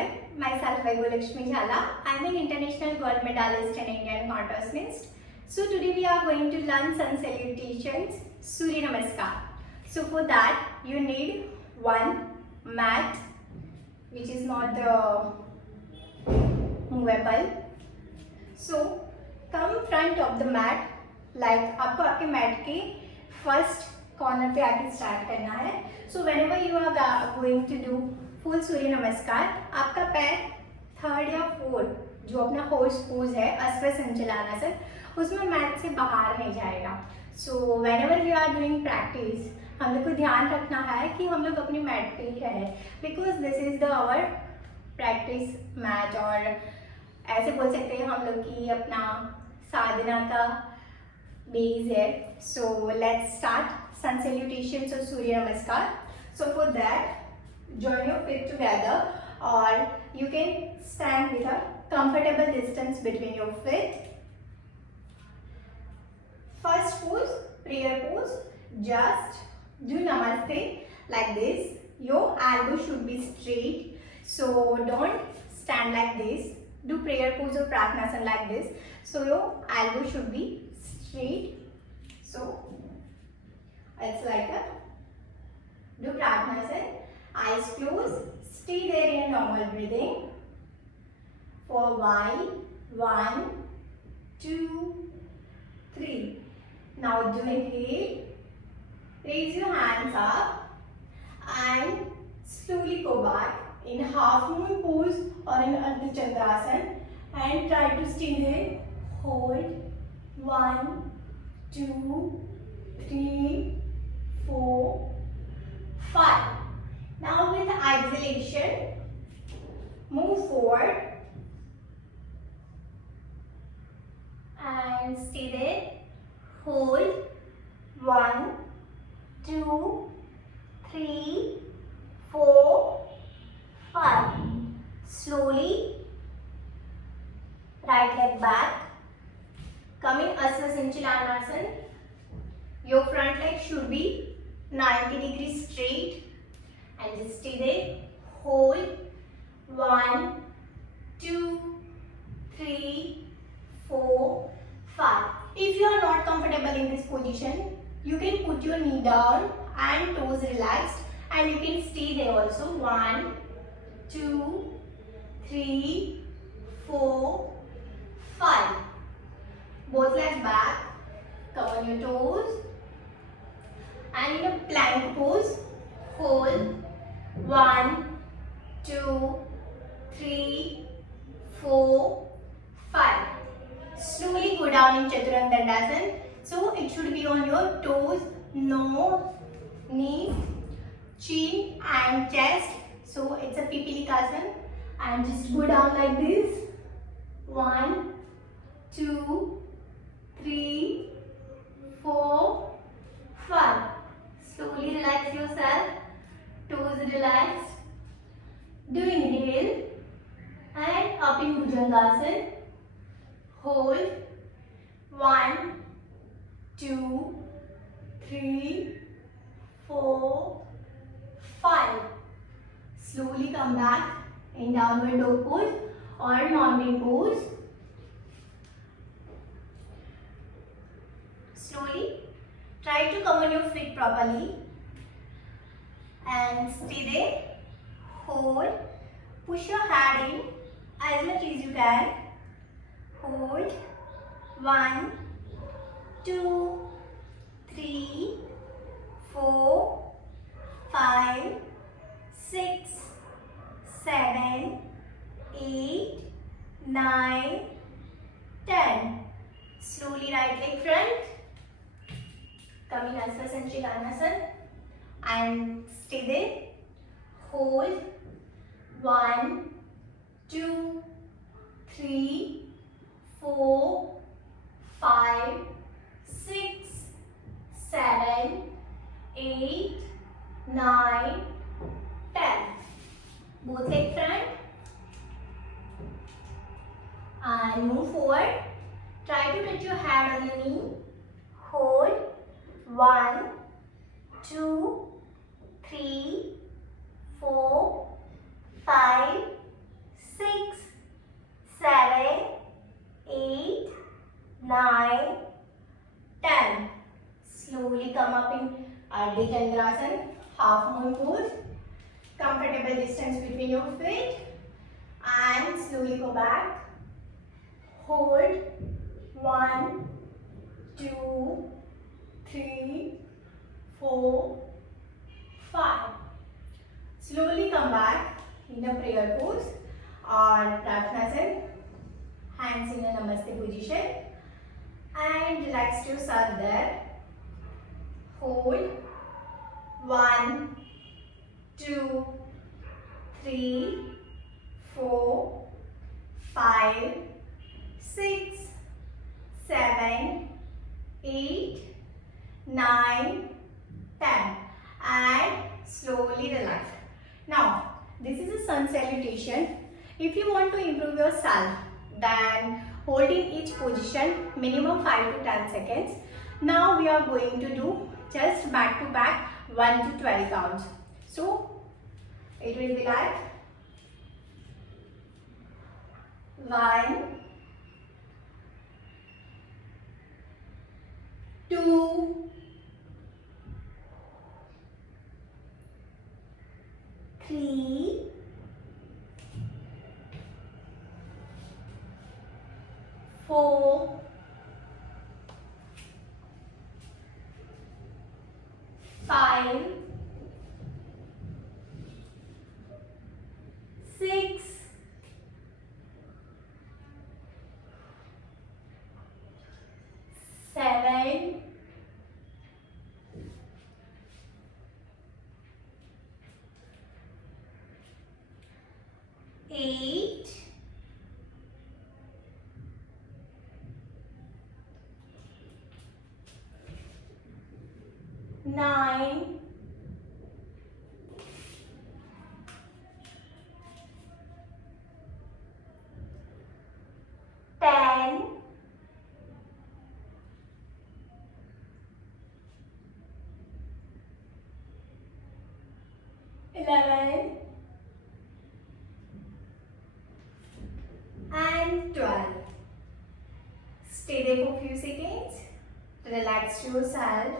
everyone. Myself Vaigulakshmi Jhala. I am an international gold medalist and Indian contestist. So today we are going to learn sun salutations, Surya Namaskar. So for that you need one mat which is not movable. So come front of the mat, like आपको आपके mat के first corner पे आके start करना है. So whenever you are going to do full Surya Namaskar, आपका पैर third या फोर्थ जो अपना हॉर्स पोज है अश्व संचलानासन उसमें मैट से बाहर नहीं जाएगा. So whenever we are doing practice हम लोग को ध्यान रखना है कि हम लोग अपनी मैट पे ही रहे, because this is the our practice mat, और ऐसे बोल सकते हैं हम लोग की अपना साधना का बेस है. So let's start sun salutations or Surya Namaskar. So for that, join your feet together, or you can stand with a comfortable distance between your feet. First pose, prayer pose. Just do Namaste like this. Your elbow should be straight. So don't stand like this. Do prayer pose or Pratnasan like this. So your elbow should be straight. So it's like a do Pratnasan, eyes closed, stay there in a normal breathing for a while. 1, 2, 3. Now do inhale, raise your hands up and slowly go back in half moon pose or in Ardha Chandrasan, and try to stay there. Hold 1, 2, 3, 4, 5. Now with exhalation, move forward and stay there. Hold 1, 2, 3, 4, 5. Slowly, right leg back. Come in Asva Sanchilanasan. Your front leg should be 90 degrees straight and just stay there. Hold 1, 2, 3, 4, 5. If you are not comfortable in this position, you can put your knee down and toes relaxed, and you can stay there also. 1, 2, 3, 4, 5. Both legs back. Come on your toes. And in a plank pose, hold 1, 2, 3, 4, 5. Slowly go down in Chaturanga Dandasana. So it should be on your toes, nose, knees, chin and chest. So it's a Pipilikasana, and just go down like this. 1, 2, 3, 4, 5. Slowly relax yourself, toes relaxed. Do inhale and up in Bhujangasana. Hold 1, 2, 3, 4, 5. Slowly come back in downward dog pose or mountain pose. Slowly try to come on your feet properly and stay there. Hold. Push your head in as much as you can. Hold. 1, 2, 3, 4, 5, 6, 7, 8, 9, 10. Slowly right leg front. Come in Asva Sanchilanasan and stay there. Hold 1, 2, 3, 4, 5, 6, 7, 8, 9, 10. Both leg front and move forward. Try to touch your head on the knee. Hold 1, 2, 3, 4, 5, Ardha Chandrasana, half moon pose. Comfortable distance between your feet. And slowly go back. Hold. 1, 2, 3, 4, 5. Slowly come back in a prayer pose or Prarthanasana. Hands in a Namaste position. And relax yourself there. Hold. 1, 2, 3, 4, 5, 6, 7, 8, 9, 10. And slowly relax. Now, this is a sun salutation. If you want to improve yourself, then hold in each position minimum 5 to 10 seconds. Now we are going to do just back to back 1 to 12 counts. So it will be like 1, 2, 3, 4, 5, 6, 7, 8, 9, 10, 11, and 12. Stay there for a few seconds. Relax yourself.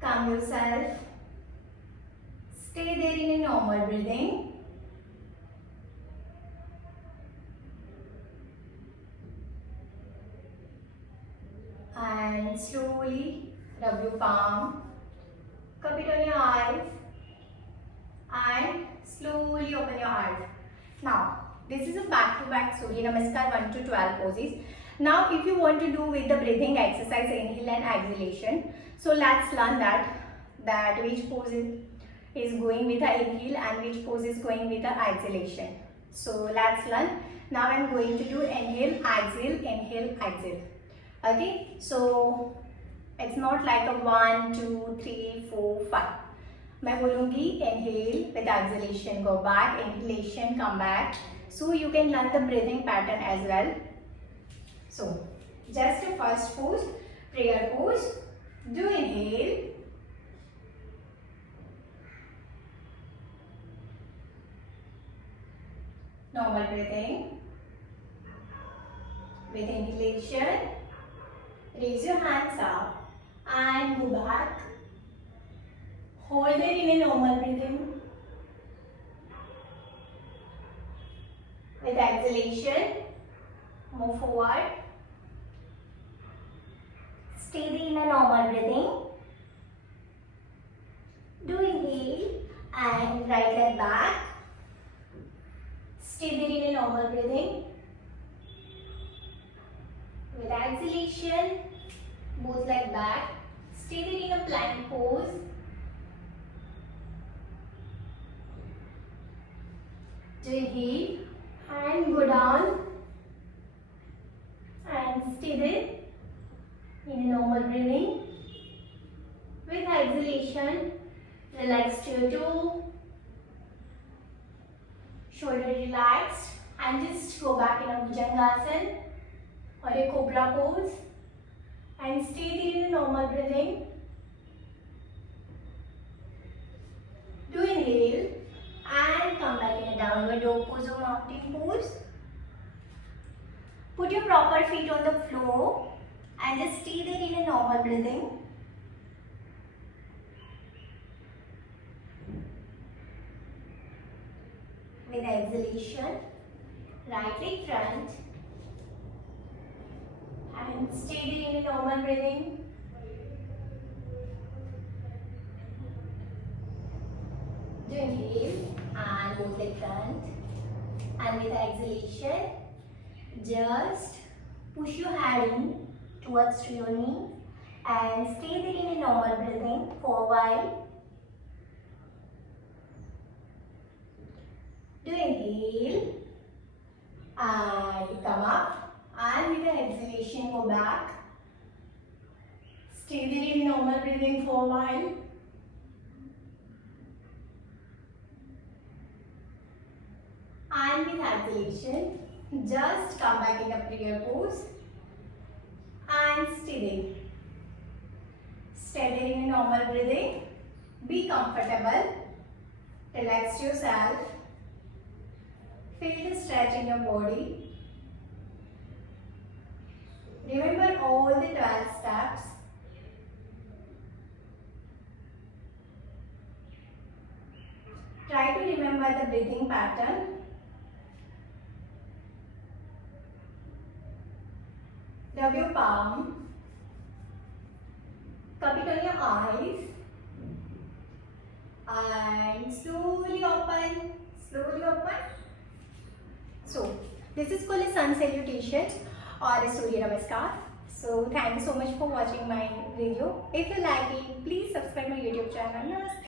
Calm yourself. Stay there in a normal breathing. And slowly rub your palm. Cup it on your eyes. And slowly open your eyes. Now, this is a back-to-back Surya Namaskar 1 to 12 poses. Now, if you want to do with the breathing exercise, inhale and exhalation. So, let's learn that which pose is going with the inhale and which pose is going with the exhalation. So, let's learn. Now, I'm going to do inhale, exhale. Okay. So, it's not like a 1, 2, 3, 4, 5. मैं बोलूँगी inhale with exhalation, go back, inhalation, come back. So you can learn the breathing pattern as well. So just a first pose, prayer pose. Do inhale. Normal breathing. With inhalation, raise your hands up and go back. Hold it in a normal breathing. With exhalation, move forward. Stay there in a normal breathing. Do inhale and right leg back. Stay there in a normal breathing. With exhalation, both leg back. Stay there in a plank pose. Inhale and go down and stay there in normal breathing. With exhalation, relax to your toe, shoulder relaxed, and just go back in a Bhujangasana or a cobra pose and stay there in normal breathing. Do inhale and come back in a downward dog pose or mountain pose. Put your proper feet on the floor and just stay there in a normal breathing. with exhalation, right leg front, and stay there in a normal breathing. Do inhale and both leg front, and with exhalation, just push your head in towards your knee and stay there in a normal breathing for a while. Do inhale and come up, and with an exhalation go back. Stay there in normal breathing for a while. And with exhalation, just come back in a prayer pose and stay there. Stay there in a normal breathing. Be comfortable. Relax yourself. Feel the stretch in your body. Remember all the 12 steps. Try to remember the breathing pattern. Rub your palm. Cup it on your eyes. And slowly open. Slowly open. So, this is called a sun salutation or a Surya Namaskar. So, thank you so much for watching my video. If you like it, please subscribe my YouTube channel. Namaste.